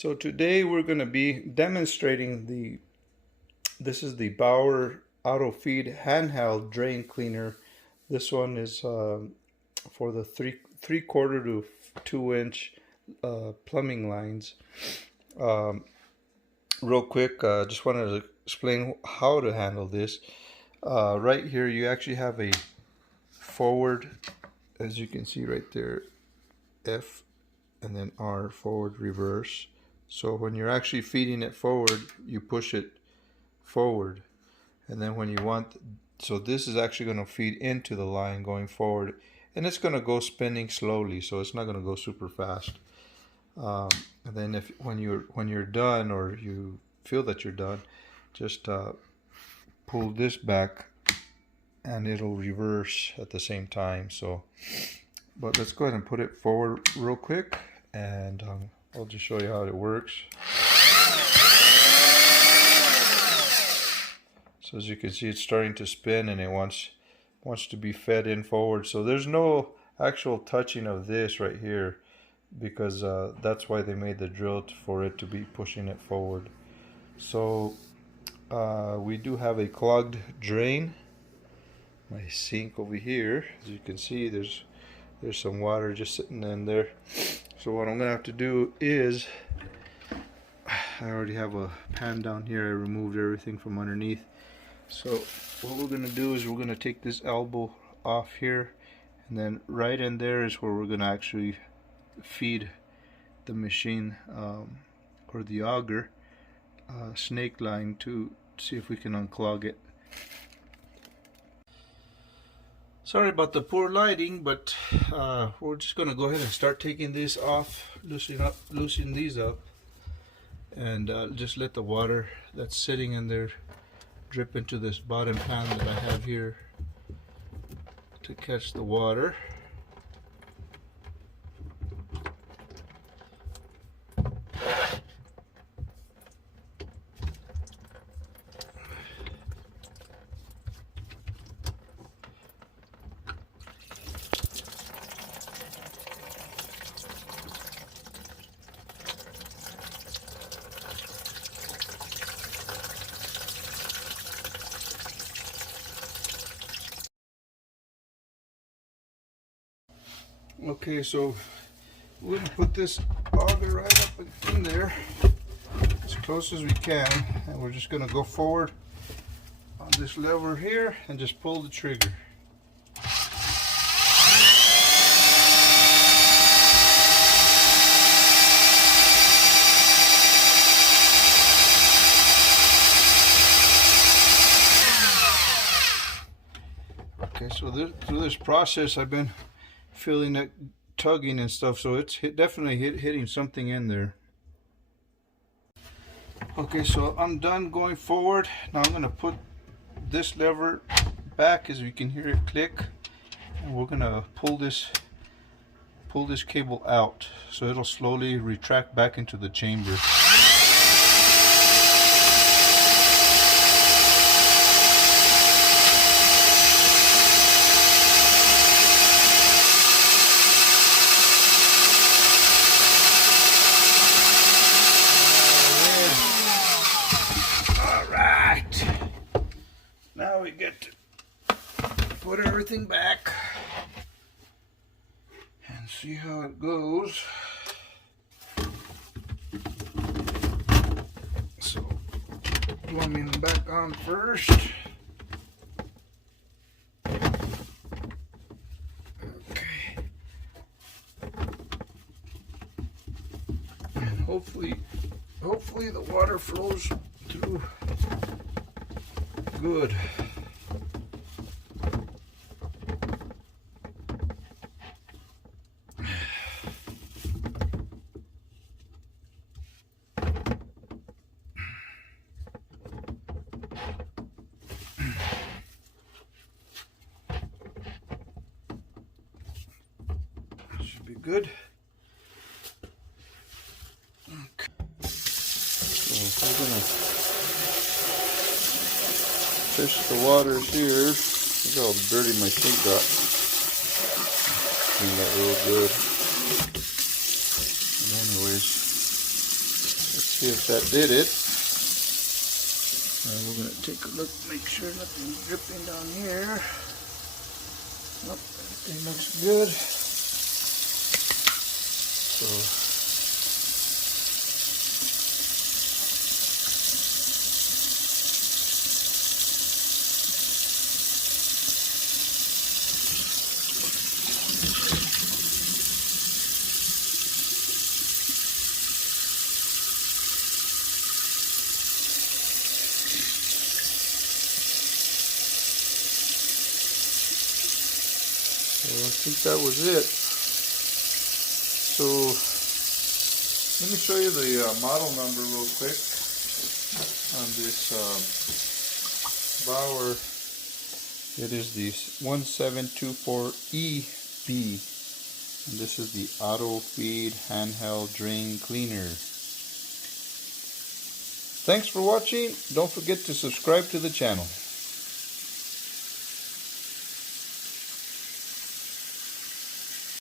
So today we're going to be demonstrating this is the Bauer Auto Feed handheld drain cleaner. This one is for the three quarter to 2 inch plumbing lines. Real quick, just wanted to explain how to handle this. Right here you actually have a forward, as you can see right there, F and then R, forward, reverse. So when you're actually feeding it forward, you push it forward, and then when you want, so this is actually going to feed into the line going forward, and it's going to go spinning slowly, so it's not going to go super fast. And then when you're done, or you feel that you're done, just pull this back and it'll reverse at the same time. So but let's go ahead and put it forward real quick, and I'll just show you how it works. So as you can see, it's starting to spin, and it wants to be fed in forward. So there's no actual touching of this right here, because that's why they made the drill, for it to be pushing it forward. So we do have a clogged drain. My sink over here, as you can see, there's some water just sitting in there. So what I'm gonna have to do is, I already have a pan down here. I removed everything from underneath. So what we're gonna do is we're gonna take this elbow off here, and then right in there is where we're gonna actually feed the machine, or the auger snake line, to see if we can unclog it. Sorry about the poor lighting, but we're just going to go ahead and start taking this off, loosening these up, and just let the water that's sitting in there drip into this bottom pan that I have here to catch the water. Okay, so we're going to put this auger right up in there as close as we can, and we're just going to go forward on this lever here and just pull the trigger. Okay, so through this process I've been feeling that tugging and stuff, so it's definitely hitting something in there. Okay, so I'm done going forward. Now I'm going to put this lever back, as you can hear it click, and we're going to pull this cable out, so it'll slowly retract back into the chamber. Now we get to put everything back and see how it goes. So plumbing back on first. Okay. And hopefully the water flows through good. Should be good. Okay. So we're gonna fish the waters here. Look how dirty my sink got. Clean that real good. And anyways, See if that did it. We're going to take a look, make sure nothing's dripping down here. Nope, everything looks good. So I think that was it. So let me show you the model number real quick on this Bauer. It is the 1724EB, and this is the auto feed handheld drain cleaner. Thanks for watching. Don't forget to subscribe to the channel.